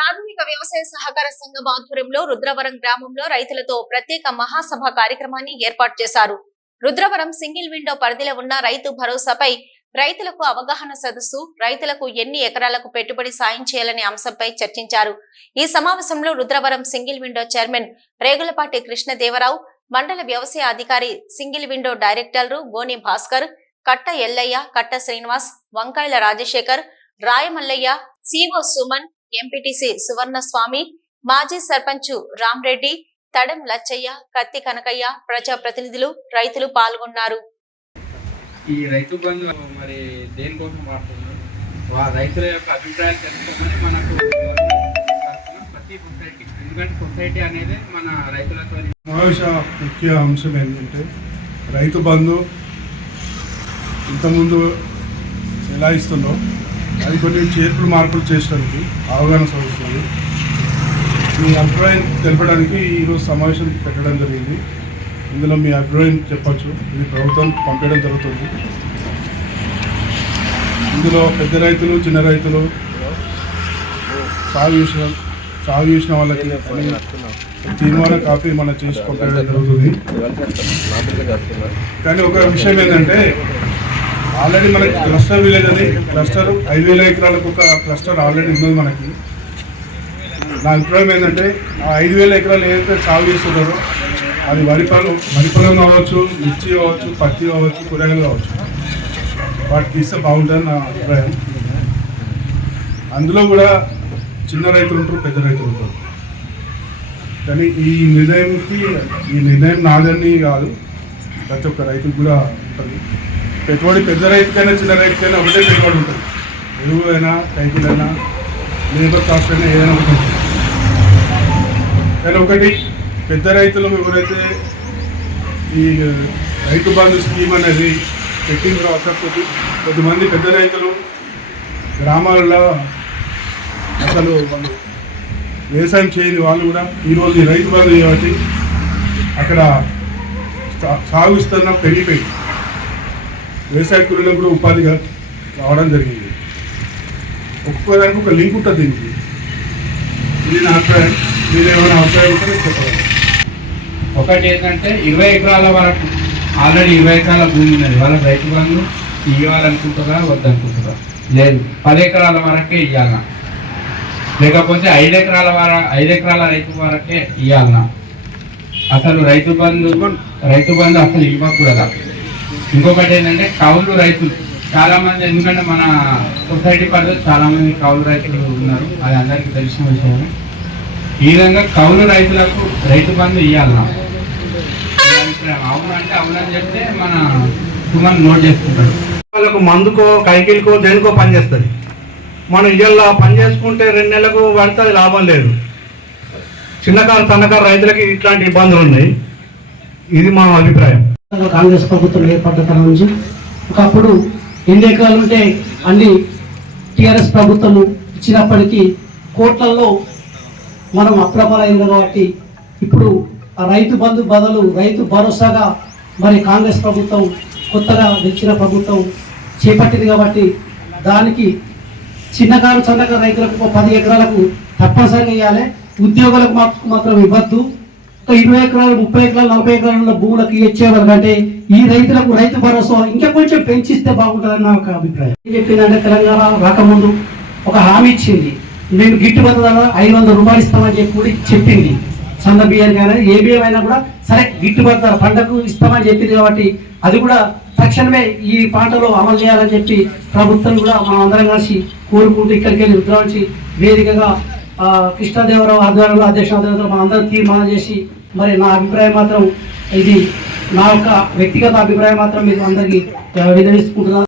ప్రాథమిక వ్యవసాయ సహకార సంఘం ఆధ్వర్యంలో రుద్రవరం గ్రామంలో రైతులతో ప్రత్యేక మహాసభ కార్యక్రమాన్ని ఏర్పాటు చేశారు. రుద్రవరం సింగిల్ విండో పరిధిలో ఉన్న రైతు భరోసాపై రైతులకు అవగాహన సదస్సు రైతులకు ఎన్ని ఎకరాలకు పెట్టుబడి సాయం చేయాలనే అంశంపై చర్చించారు. ఈ సమావేశంలో Rudravaram single window chairman Regulapati Krishnadevarao మండల వ్యవసాయ అధికారి సింగిల్ విండో డైరెక్టర్లు గోని భాస్కర్ కట్ట ఎల్లయ్య కట్ట శ్రీనివాస్ వంకాయల రాజశేఖర్ రాయమల్లయ్య సిఓ సుమన్ ఎంపీటీసీ సువర్ణ స్వామి మాజీ సర్పంచ్ రామ్రెడ్డి తడెం లచ్చయ్య కత్తి కనకయ్య ప్రజా ప్రతినిధులు రైతులు పాల్గొన్నారు. ఈ రైతు బంధు మరి దేనికోసం రైతుల యొక్క అభిప్రాయాలు తెలుసుకోమని మనకు ప్రతి సొసైటీ ఎందుకంటే సొసైటీ అనేది మన రైతులతో సమావేశ ముఖ్య అంశం ఏంటంటే రైతు బంధు ఇంతకుముందు ఎలా ఇస్తుందో అది కొన్ని చేర్పులు మార్పులు చేసడానికి అవగాహన సదస్సులు మీ అభిప్రాయం తెలపడానికి ఈరోజు సమావేశం పెట్టడం జరిగింది. ఇందులో మీ అభిప్రాయం చెప్పచ్చు. ఇది ప్రభుత్వం పంపించడం జరుగుతుంది. ఇందులో పెద్ద రైతులు చిన్న రైతులు సాగు చేసిన సాగు చేసిన వాళ్ళకి తీర్మాన కాపీ మనం చేసి పంపించడం జరుగుతుంది. కానీ ఒక విషయం ఏంటంటే ఆల్రెడీ మనకి క్లస్టర్ విలేజ్ అని క్లస్టర్ ఐదు వేల ఎకరాలకు ఒక క్లస్టర్ ఆల్రెడీ ఉన్నది మనకి. నా అభిప్రాయం ఏంటంటే ఆ ఐదు వేల ఎకరాలు ఏదైతే సాగు చేస్తున్నారో అది వరి పొలం వరి పొలం కావచ్చు మిర్చి కావచ్చు పత్తి కావచ్చు కూరగాయలు కావచ్చు. వాటికి ఇస్తే బాగుంటుంది నా అభిప్రాయం. అందులో కూడా చిన్న రైతులు ఉంటారు పెద్ద రైతులు ఉంటారు. కానీ ఈ నిర్ణయంకి ఈ నిర్ణయం నాదని కాదు. ప్రతి ఒక్క రైతుకు కూడా ఉంటుంది. పెట్టుబడి పెద్ద రైతుకైనా చిన్న రైతుకైనా ఒకటే పెట్టుబడి ఉంటుంది. ఎరువు అయినా కైకిలైనా లేబర్ కాస్ట్ అయినా ఏదైనా ఉంటుంది. కానీ ఒకటి పెద్ద రైతులు ఎవరైతే ఈ రైతు బంధు స్కీమ్ అనేది పెట్టిన తర్వాత కొద్ది కొద్దిమంది పెద్ద రైతులు గ్రామాలలో అసలు వాళ్ళు వ్యవసాయం చేయని వాళ్ళు కూడా ఈరోజు ఈ రైతు బంధు కాబట్టి అక్కడ సాగు విస్తరణ పెరిగిపోయింది. వ్యవసాయ కూలీలకు కూడా ఉపాధిగా రావడం జరిగింది. ఒక్కొక్కదానికి ఒక లింక్ ఉంటుంది దీనికి. ఇది నా అభిప్రాయం మీరు ఏమైనా అభిప్రాయం ఉంటే నేను చెప్పగలను. ఒకటి ఏంటంటే ఇరవై ఎకరాల వరకు ఆల్రెడీ ఇరవై ఎకరాల భూమి ఉన్నది. వాళ్ళ రైతు బంధు ఇవ్వాలనుకుంటారా వద్దనుకుంటారా లేదు. పది ఎకరాల వరకే ఇవ్వాలన్నా లేకపోతే ఐదు ఎకరాల వర ఐదు ఎకరాల రైతు వరకే ఇవ్వాలన్నా అసలు రైతు బంధు. రైతు బంధు అసలు ఇవ్వకూడదా? ఇంకొకటి ఏంటంటే కౌలు రైతులు. చాలామంది ఎందుకంటే మన సొసైటీ పరిధిలో చాలామంది కౌలు రైతులు ఉన్నారు. అది అందరికీ తెలిసిన విషయమే. ఈ విధంగా కౌలు రైతులకు రైతు బంధు ఇవ్వాలన్నా అవును అంటే అవునని చెప్తే మన సుమన్ నోట్ చేసుకుంటాడు. వాళ్ళకు మందుకో కైకిలికో దేనికో పని చేస్తుంది. మనం ఇళ్ళల్లో పని చేసుకుంటే రెండు నెలలకు పడుతుంది లాభం లేదు. చిన్నకారు సన్నకారు రైతులకి ఇట్లాంటి ఇబ్బందులు ఉన్నాయి. ఇది మా అభిప్రాయం. కాంగ్రెస్ ప్రభుత్వం ఏర్పడ్డ తరం నుంచి ఒకప్పుడు ఎన్ని ఎకరాలు ఉంటే అన్ని టిఆర్ఎస్ ప్రభుత్వం ఇచ్చినప్పటికీ కోట్లలో మనం అప్రమలైంది కాబట్టి ఇప్పుడు ఆ రైతు బంధు బదులు రైతు భరోసాగా మరి కాంగ్రెస్ ప్రభుత్వం కొత్తగా తెచ్చిన ప్రభుత్వం చేపట్టింది కాబట్టి దానికి చిన్నకారు సన్నకారు రైతులకు పది ఎకరాలకు తప్పనిసరిగా ఇవ్వాలి. ఉద్యోగులకు మాత్రం ఇవ్వద్దు. ఇరవై ఎకరాలు ముప్పై ఎకరాలు నలభై ఎకరాలు ఉన్న భూములకు ఇచ్చేవాళ్ళకంటే ఈ రైతులకు రైతు భరోసా ఇంకా కొంచెం పెంచిస్తే బాగుంటుందని నా ఒక అభిప్రాయం. ఏం చెప్పిందంటే తెలంగాణ రాకముందు ఒక హామీ ఇచ్చింది. మేము గిట్టుబాటు ధర ఐదు వందల రూపాయలు ఇస్తామని చెప్పి కూడా చెప్పింది. సన్న బియ్యం కానీ ఏ బియ్యం అయినా కూడా సరే గిట్టుబాటు ధర పంటకు ఇస్తామని చెప్పింది కాబట్టి అది కూడా తక్షణమే ఈ పంటలో అమలు చేయాలని చెప్పి ప్రభుత్వం కూడా మనం అందరం కలిసి కోరుకుంటూ ఇక్కడికి వెళ్ళి ఉద్రవించి వేదికగా కృష్ణదేవరావు ఆధ్వర్యంలో అధ్యక్ష ఆధ్వర్యంలో మనం అందరం తీర్మానం చేసి మరి నా అభిప్రాయం మాత్రం ఇది నా యొక్క వ్యక్తిగత అభిప్రాయం మాత్రం మీకు అందరికీ విధవిస్తుంటున్నాను